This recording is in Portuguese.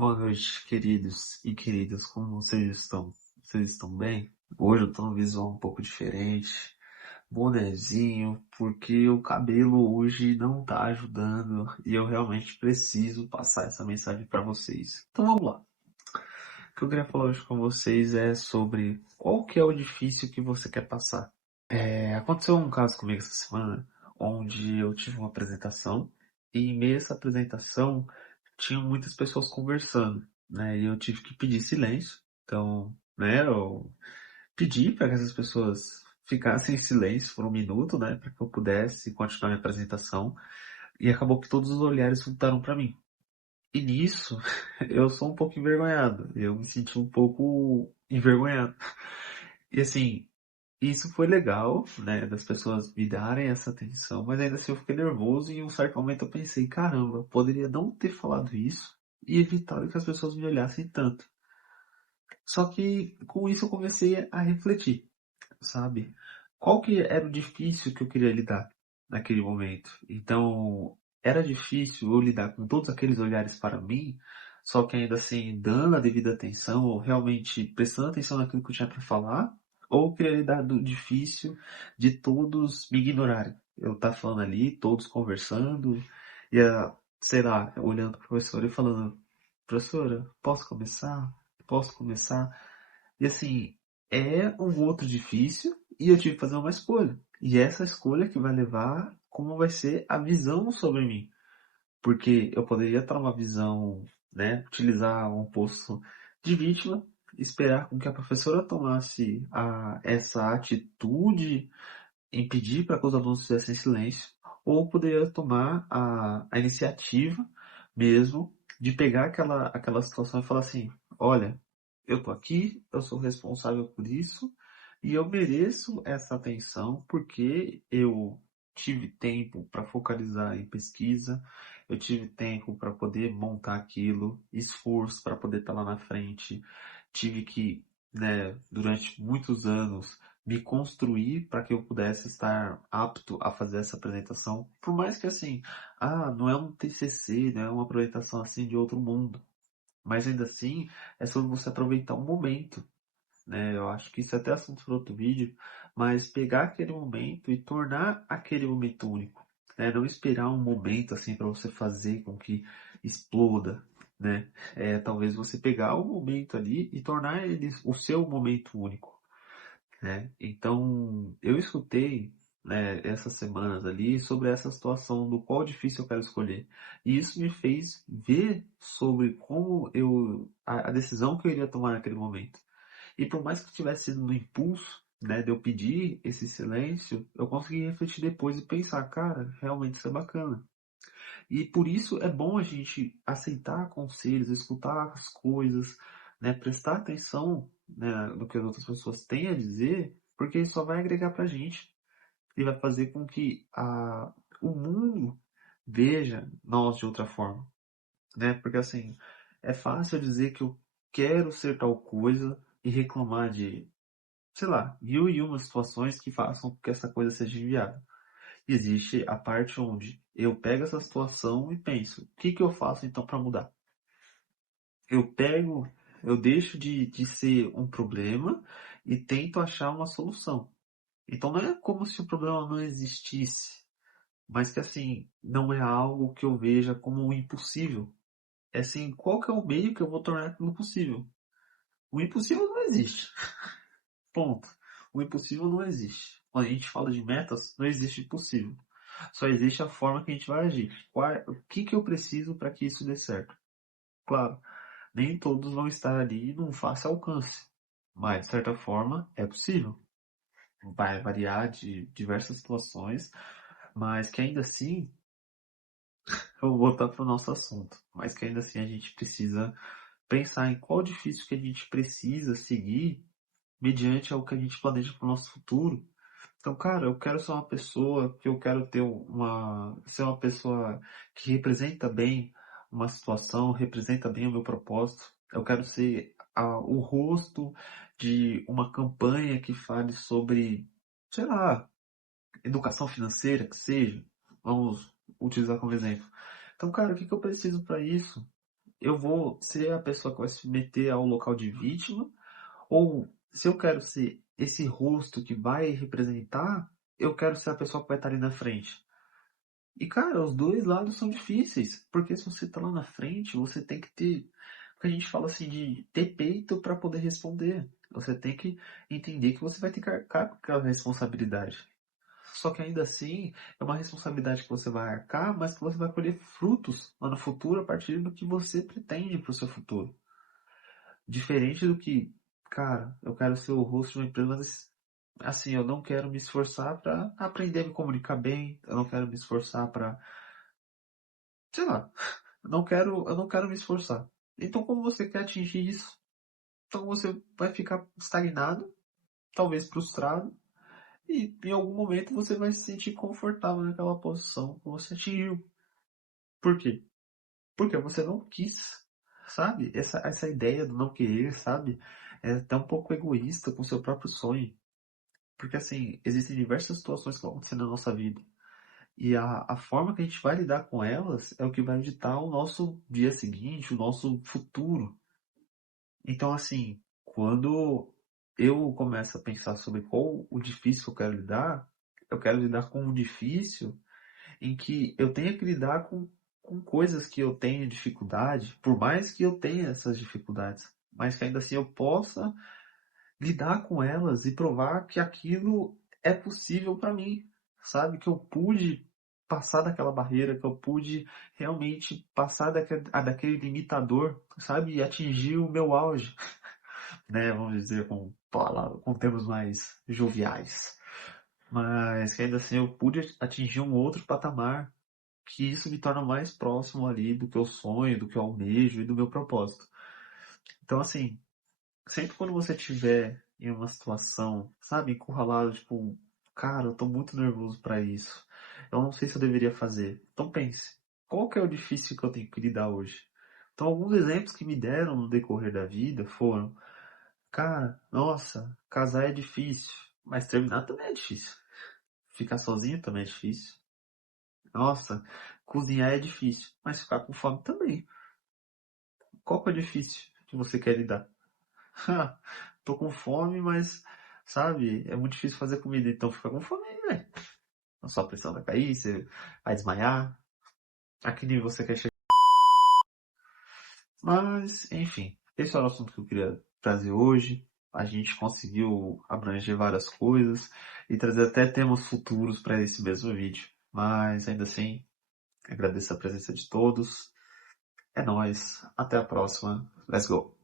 Boa noite, queridos e queridas, como vocês estão? Vocês estão bem? Hoje eu tô num visual um pouco diferente, bonezinho, porque o cabelo hoje não tá ajudando e eu realmente preciso passar essa mensagem para vocês. Então vamos lá. O que eu queria falar hoje com vocês é sobre qual que é o difícil que você quer passar. Aconteceu um caso comigo essa semana, onde eu tive uma apresentação e em meio a essa apresentação tinham muitas pessoas conversando, né? E eu tive que pedir silêncio. Então, né, eu pedi para que essas pessoas ficassem em silêncio por um minuto, né, para que eu pudesse continuar minha apresentação. E acabou que todos os olhares voltaram para mim. E nisso, eu sou um pouco envergonhado. Eu me senti um pouco envergonhado. E assim, isso foi legal, né, das pessoas me darem essa atenção, mas ainda assim eu fiquei nervoso e em um certo momento eu pensei, caramba, eu poderia não ter falado isso e evitado que as pessoas me olhassem tanto. Só que com isso eu comecei a refletir, sabe? Qual que era o difícil que eu queria lidar naquele momento? Então, era difícil eu lidar com todos aqueles olhares para mim, só que ainda assim, dando a devida atenção, ou realmente prestando atenção naquilo que eu tinha para falar, ou eu queria lidar do difícil de todos me ignorarem. Eu estar falando ali, todos conversando, e sei lá, olhando para o professor e falando, professora, posso começar? Posso começar? E assim, é um outro difícil e eu tive que fazer uma escolha. E essa escolha que vai levar como vai ser a visão sobre mim. Porque eu poderia ter uma visão, né, utilizar um posto de vítima, esperar com que a professora tomasse essa atitude em pedir para que os alunos fizessem silêncio, ou poderia tomar a iniciativa mesmo de pegar aquela situação e falar assim, olha, eu tô aqui, eu sou responsável por isso e eu mereço essa atenção porque eu tive tempo para focalizar em pesquisa, eu tive tempo para poder montar aquilo, esforço para poder estar lá na frente, tive que, né, durante muitos anos me construir para que eu pudesse estar apto a fazer essa apresentação, por mais que assim, não é um TCC, não é uma apresentação assim de outro mundo. Mas ainda assim, é sobre você aproveitar o momento, né? Eu acho que isso é até assunto para outro vídeo, mas pegar aquele momento e tornar aquele momento único, né? Não esperar um momento assim para você fazer com que exploda, né? Talvez você pegar o momento ali e tornar ele o seu momento único, né? Então, eu escutei, né, essas semanas ali sobre essa situação do qual difícil eu quero escolher. E isso me fez ver sobre como a decisão que eu iria tomar naquele momento. E por mais que tivesse sido no impulso, né, de eu pedir esse silêncio, eu consegui refletir depois e pensar, cara, realmente isso é bacana. E por isso é bom a gente aceitar conselhos, escutar as coisas, né, prestar atenção, né, no que as outras pessoas têm a dizer, porque isso só vai agregar pra gente e vai fazer com que o mundo veja nós de outra forma, né? Porque assim, é fácil dizer que eu quero ser tal coisa e reclamar de, sei lá, mil e uma situações que façam com que essa coisa seja enviada. Existe a parte onde eu pego essa situação e penso, o que que eu faço então para mudar? Eu pego, eu deixo de ser um problema e tento achar uma solução. Então não é como se o problema não existisse, mas que assim, não é algo que eu veja como um impossível. É assim, qual que é o meio que eu vou tornar aquilo possível? O impossível não existe. Ponto. O impossível não existe. Quando a gente fala de metas, não existe impossível. Só existe a forma que a gente vai agir. O que que eu preciso para que isso dê certo? Claro, nem todos vão estar ali num fácil alcance, mas de certa forma é possível. Vai variar de diversas situações, mas que ainda assim, eu vou voltar para o nosso assunto, mas que ainda assim a gente precisa pensar em qual difícil que a gente precisa seguir mediante ao que a gente planeja para o nosso futuro. Então, cara, eu quero ser uma pessoa que eu quero ser uma pessoa que representa bem uma situação, representa bem o meu propósito. Eu quero ser o rosto de uma campanha que fale sobre, sei lá, educação financeira, que seja. Vamos utilizar como exemplo. Então, cara, o que que eu preciso para isso? eu vou ser a pessoa que vai se meter ao local de vítima, ou se eu quero ser esse rosto que vai representar, eu quero ser a pessoa que vai estar ali na frente. E cara, os dois lados são difíceis, porque se você tá lá na frente, você tem que ter, o que a gente fala assim de ter peito para poder responder. Você tem que entender que você vai ter que arcar com aquela responsabilidade. Só que ainda assim, é uma responsabilidade que você vai arcar, mas que você vai colher frutos lá no futuro a partir do que você pretende para o seu futuro. Diferente do que, cara, eu quero ser o host de uma empresa, mas assim, eu não quero me esforçar para aprender a me comunicar bem, eu não quero me esforçar para, sei lá, eu não quero me esforçar. Então, como você quer atingir isso? Então você vai ficar estagnado, talvez frustrado, e em algum momento você vai se sentir confortável naquela posição que você atingiu. Por quê? Porque você não quis, sabe? Essa ideia do não querer, sabe? É até um pouco egoísta com o seu próprio sonho. Porque assim, existem diversas situações que vão acontecer na nossa vida. E a forma que a gente vai lidar com elas é o que vai ditar o nosso dia seguinte, o nosso futuro. Então, assim, quando eu começo a pensar sobre qual o difícil que eu quero lidar com o difícil em que eu tenha que lidar com coisas que eu tenho dificuldade, por mais que eu tenha essas dificuldades, mas que ainda assim eu possa lidar com elas e provar que aquilo é possível para mim, sabe? Que eu pude passar daquela barreira, que eu pude realmente passar daquele limitador, sabe? E atingir o meu auge, né? Vamos dizer com termos mais joviais. Mas que ainda assim eu pude atingir um outro patamar, que isso me torna mais próximo ali do que eu sonho, do que eu almejo e do meu propósito. Então, assim, sempre quando você estiver em uma situação, sabe, encurralado, tipo, cara, eu tô muito nervoso para isso. Eu não sei se eu deveria fazer. Então pense, qual que é o difícil que eu tenho que lidar hoje? Então, alguns exemplos que me deram no decorrer da vida foram, cara, nossa, casar é difícil, mas terminar também é difícil. Ficar sozinho também é difícil. Nossa, cozinhar é difícil, mas ficar com fome também. Qual que é o difícil que você quer lidar? Tô com fome, mas, sabe, é muito difícil fazer comida, então fica com fome aí, velho. A sua pressão vai cair, você vai desmaiar. A que nível você quer chegar? Mas, enfim, esse é o assunto que eu queria trazer hoje. A gente conseguiu abranger várias coisas e trazer até temas futuros para esse mesmo vídeo. Mas ainda assim, agradeço a presença de todos. É nóis. Até a próxima. Let's go.